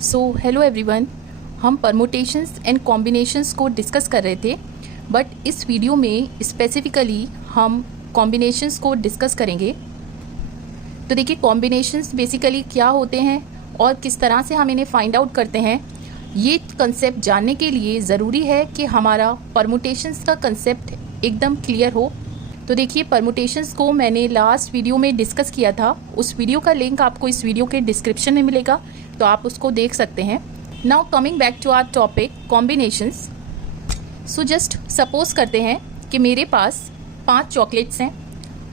So hello everyone, हम permutations and combinations को discuss कर रहे थे, बट इस वीडियो में स्पेसिफिकली हम कॉम्बिनेशंस को डिस्कस करेंगे। तो देखिए, कॉम्बिनेशंस बेसिकली क्या होते हैं और किस तरह से हम इन्हें फाइंड आउट करते हैं, ये कंसेप्ट जानने के लिए ज़रूरी है कि हमारा परमुटेशंस का कंसेप्ट एकदम क्लियर हो। तो देखिए, परमुटेशंस को मैंने लास्ट वीडियो में डिस्कस किया था, उस वीडियो का लिंक आपको इस वीडियो के डिस्क्रिप्शन में मिलेगा, तो आप उसको देख सकते हैं। Now coming back to our topic combinations. So just suppose करते हैं कि मेरे पास 5 चॉकलेट्स हैं,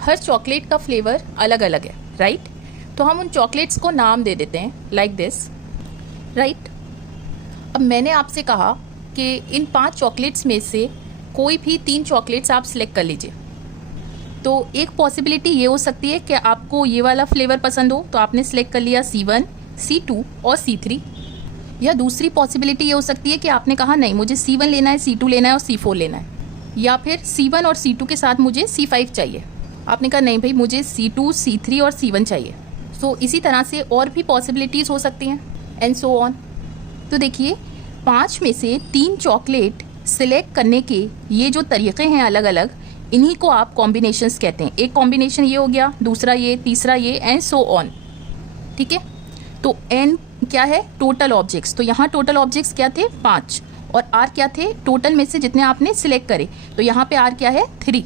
हर चॉकलेट का फ्लेवर अलग अलग है, राइट? तो हम उन चॉकलेट्स को नाम दे देते हैं लाइक दिस, राइट? अब मैंने आपसे कहा कि इन 5 चॉकलेट्स में से कोई भी 3 चॉकलेट्स आप सिलेक्ट कर लीजिए। तो एक पॉसिबिलिटी ये हो सकती है कि आपको ये वाला फ्लेवर पसंद हो, तो आपने सिलेक्ट कर लिया C1, C2 और C3। या दूसरी पॉसिबिलिटी ये हो सकती है कि आपने कहा नहीं, मुझे C1 लेना है, C2 लेना है और C4 लेना है। या फिर C1 और C2 के साथ मुझे C5 चाहिए। आपने कहा नहीं भाई, मुझे C2, C3 और C1 चाहिए। सो इसी तरह से और भी पॉसिबिलिटीज़ हो सकती हैं एंड सो ऑन। तो देखिए, 5 में से 3 चॉकलेट सिलेक्ट करने के ये जो तरीक़े हैं अलग अलग, इन्हीं को आप कॉम्बिनेशंस कहते हैं। एक कॉम्बिनेशन ये हो गया, दूसरा ये, तीसरा ये एंड सो ऑन, ठीक है? तो एन क्या है? Total objects. तो यहाँ टोटल ऑब्जेक्ट्स क्या थे? 5। और आर क्या थे? टोटल में से जितने आपने सिलेक्ट करे। तो यहाँ पे आर क्या है? 3।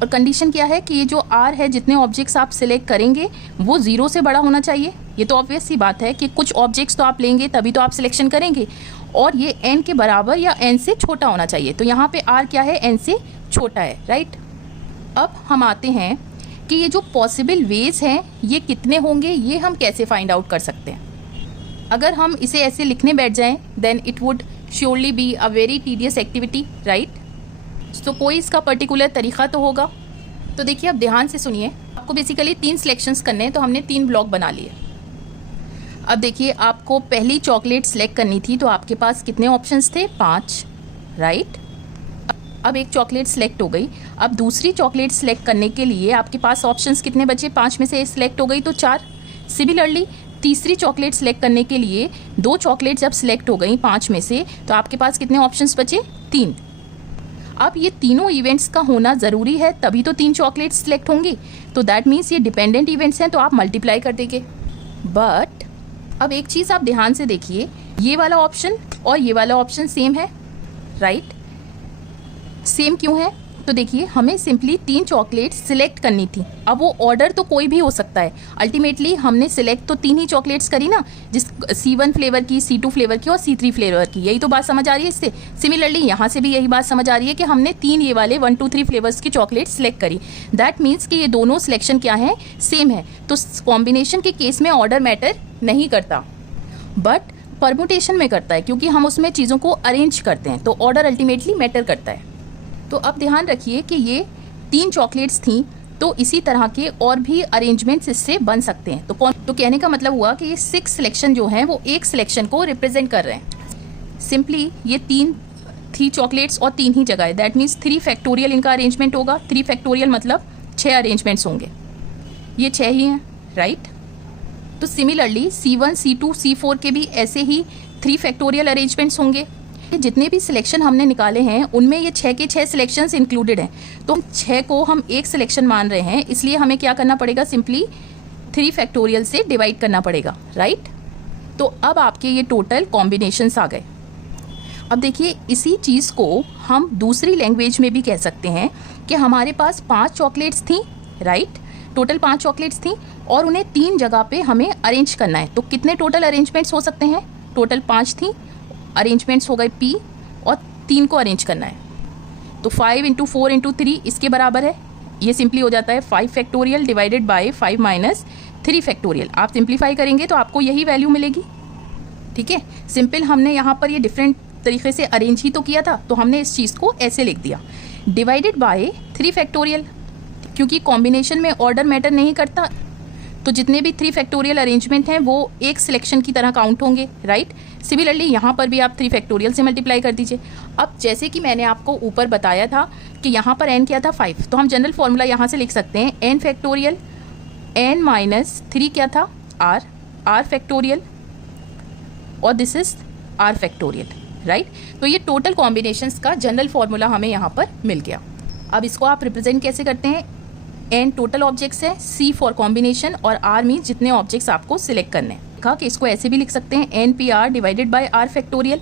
और कंडीशन क्या है कि ये जो आर है, जितने ऑब्जेक्ट्स आप सिलेक्ट करेंगे वो 0 से बड़ा होना चाहिए। ये तो ऑब्वियस सी बात है कि कुछ ऑब्जेक्ट्स तो आप लेंगे तभी तो आप सिलेक्शन करेंगे, और ये एन के बराबर या एन से छोटा होना चाहिए। तो यहाँ पे आर क्या है? एन से छोटा है, राइट? अब हम आते हैं कि ये जो पॉसिबल वेज हैं ये कितने होंगे, ये हम कैसे फाइंड आउट कर सकते हैं। अगर हम इसे ऐसे लिखने बैठ जाएं, then it would surely be a very tedious activity, right? तो कोई इसका पर्टिकुलर तरीका तो होगा। तो देखिए, अब ध्यान से सुनिए, आपको बेसिकली 3 सिलेक्शंस करने हैं, तो हमने 3 ब्लॉक बना लिए। अब देखिए, आपको पहली चॉकलेट सेलेक्ट करनी थी, तो आपके पास कितने ऑप्शंस थे? 5, राइट? अब एक चॉकलेट सेलेक्ट हो गई। अब दूसरी चॉकलेट सेलेक्ट करने के लिए आपके पास ऑप्शंस कितने बचे? 5 में से सेलेक्ट हो गई तो 4। सिमिलरली तीसरी चॉकलेट सेलेक्ट करने के लिए 2 चॉकलेट जब सेलेक्ट हो गई 5 में से, तो आपके पास कितने ऑप्शंस बचे? 3। अब ये तीनों इवेंट्स का होना ज़रूरी है, तभी तो 3 चॉकलेट सेलेक्ट होंगी। तो दैट मीन्स ये डिपेंडेंट इवेंट्स हैं, तो आप मल्टीप्लाई कर देंगे। बट अब एक चीज़ आप ध्यान से देखिए, ये वाला ऑप्शन और ये वाला ऑप्शन सेम है, राइट? सेम क्यों है? तो देखिए, हमें सिंपली 3 चॉकलेट सिलेक्ट करनी थी। अब वो ऑर्डर तो कोई भी हो सकता है, अल्टीमेटली हमने सिलेक्ट तो 3 ही चॉकलेट्स करी ना, जिस C1 फ्लेवर की, C2 फ्लेवर की और C3 फ्लेवर की। यही तो बात समझ आ रही है इससे। सिमिलरली यहाँ से भी यही बात समझ आ रही है कि हमने 3 ये वाले 1, 2, 3 फ्लेवर्स की चॉकलेट सिलेक्ट करी। दैट मीन्स कि ये दोनों सिलेक्शन क्या है? सेम है। तो कॉम्बिनेशन के केस में ऑर्डर मैटर नहीं करता, बट परमुटेशन में करता है, क्योंकि हम उसमें चीज़ों को अरेंज करते हैं, तो ऑर्डर अल्टीमेटली मैटर करता है। तो अब ध्यान रखिए कि ये 3 चॉकलेट्स थी, तो इसी तरह के और भी अरेंजमेंट्स इससे बन सकते हैं। तो कहने का मतलब हुआ कि ये 6 सिलेक्शन जो हैं वो एक सिलेक्शन को रिप्रेजेंट कर रहे हैं। सिंपली ये 3 थी चॉकलेट्स और 3 ही जगह है, दैट मीन्स 3 फैक्टोरियल इनका अरेंजमेंट होगा। 3 फैक्टोरियल मतलब 6 अरेंजमेंट्स होंगे। ये 6 ही हैं, राइट? तो सिमिलरली C1, C2, C4 के भी ऐसे ही 3 फैक्टोरियल अरेंजमेंट्स होंगे। जितने भी सिलेक्शन हमने निकाले हैं उनमें ये 6 के 6 सिलेक्शंस इंक्लूडेड हैं, तो 6 को हम एक सिलेक्शन मान रहे हैं, इसलिए हमें क्या करना पड़ेगा? सिंपली 3 फैक्टोरियल से डिवाइड करना पड़ेगा, राइट? तो अब आपके ये टोटल कॉम्बिनेशंस आ गए। अब देखिए, इसी चीज़ को हम दूसरी लैंग्वेज में भी कह सकते हैं कि हमारे पास 5 चॉकलेट्स थी, राइट? टोटल 5 चॉकलेट्स थी और उन्हें 3 जगह पे हमें अरेंज करना है। तो कितने टोटल अरेंजमेंट्स हो सकते हैं? टोटल 5 थी, अरेंजमेंट्स हो गए P, और 3 को अरेंज करना है। तो 5 × 4 × 3 इसके बराबर है। ये सिंपली हो जाता है 5 फैक्टोरियल डिवाइडेड बाय 5 - 3 फैक्टोरियल। आप सिंप्लीफाई करेंगे तो आपको यही वैल्यू मिलेगी, ठीक है? सिंपल हमने यहाँ पर ये डिफरेंट तरीके से अरेंज ही तो किया था, तो हमने इस चीज़ को ऐसे लिख दिया, डिवाइडेड बाय 3 फैक्टोरियल। क्योंकि कॉम्बिनेशन में ऑर्डर मैटर नहीं करता, तो जितने भी 3 फैक्टोरियल अरेंजमेंट हैं वो एक सिलेक्शन की तरह काउंट होंगे, राइट? सिमिलरली यहाँ पर भी आप 3 फैक्टोरियल से मल्टीप्लाई कर दीजिए। अब जैसे कि मैंने आपको ऊपर बताया था कि यहाँ पर n क्या था? 5, तो हम जनरल फॉर्मूला यहाँ से लिख सकते हैं n फैक्टोरियल n - 3 क्या था? r फैक्टोरियल और this is r factorial, right. तो ये टोटल कॉम्बिनेशंस का जनरल फॉर्मूला हमें यहाँ पर मिल गया। अब इसको आप रिप्रेजेंट कैसे करते हैं, एन टोटल ऑब्जेक्ट्स है, सी फॉर कॉम्बिनेशन और आर मीन जितने ऑब्जेक्ट्स आपको सिलेक्ट करने हैं। कहा कि इसको ऐसे भी लिख सकते हैं n p r divided by r factorial.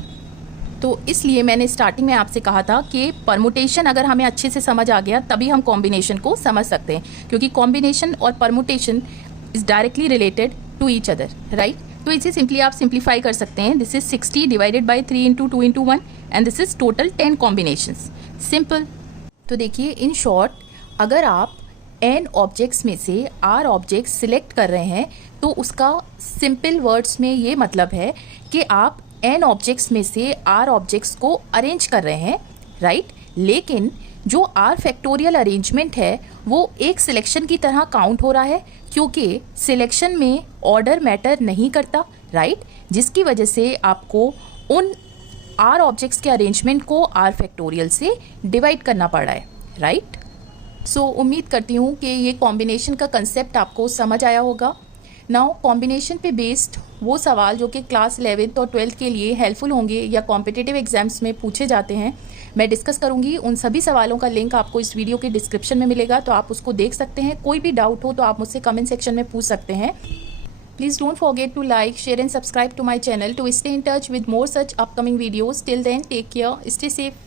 तो इसलिए मैंने स्टार्टिंग में आपसे कहा था कि परमुटेशन अगर हमें अच्छे से समझ आ गया तभी हम कॉम्बिनेशन को समझ सकते हैं, क्योंकि कॉम्बिनेशन और permutation is directly related to each other, right. तो इसे सिंपली आप सिंप्लीफाई कर सकते हैं। This is 60 divided by 3 into 2 into 1 and this is total 10 combinations, simple. तो देखिए इन शॉर्ट, अगर आप एन ऑब्जेक्ट्स में से आर ऑब्जेक्ट्स सिलेक्ट कर रहे हैं तो उसका सिंपल वर्ड्स में ये मतलब है कि आप एन ऑब्जेक्ट्स में से आर ऑब्जेक्ट्स को अरेंज कर रहे हैं, राइट। लेकिन जो आर फैक्टोरियल अरेंजमेंट है वो एक सिलेक्शन की तरह काउंट हो रहा है, क्योंकि सिलेक्शन में ऑर्डर मैटर नहीं करता, राइट। जिसकी वजह से आपको उन आर ऑब्जेक्ट्स के अरेंजमेंट को आर फैक्टोरियल से डिवाइड करना पड़ रहा है, राइट। सो उम्मीद करती हूँ कि ये कॉम्बिनेशन का कंसेप्ट आपको समझ आया होगा। नाउ कॉम्बिनेशन पे बेस्ड वो सवाल जो कि क्लास 11th और 12th के लिए हेल्पफुल होंगे या कॉम्पिटिटिव एग्जाम्स में पूछे जाते हैं, मैं डिस्कस करूंगी। उन सभी सवालों का लिंक आपको इस वीडियो के डिस्क्रिप्शन में मिलेगा, तो आप उसको देख सकते हैं। कोई भी डाउट हो तो आप मुझसे कमेंट सेक्शन में पूछ सकते हैं। Please don't forget to like, share and subscribe to my channel to stay in touch with more such upcoming videos. Till then, take care, stay safe.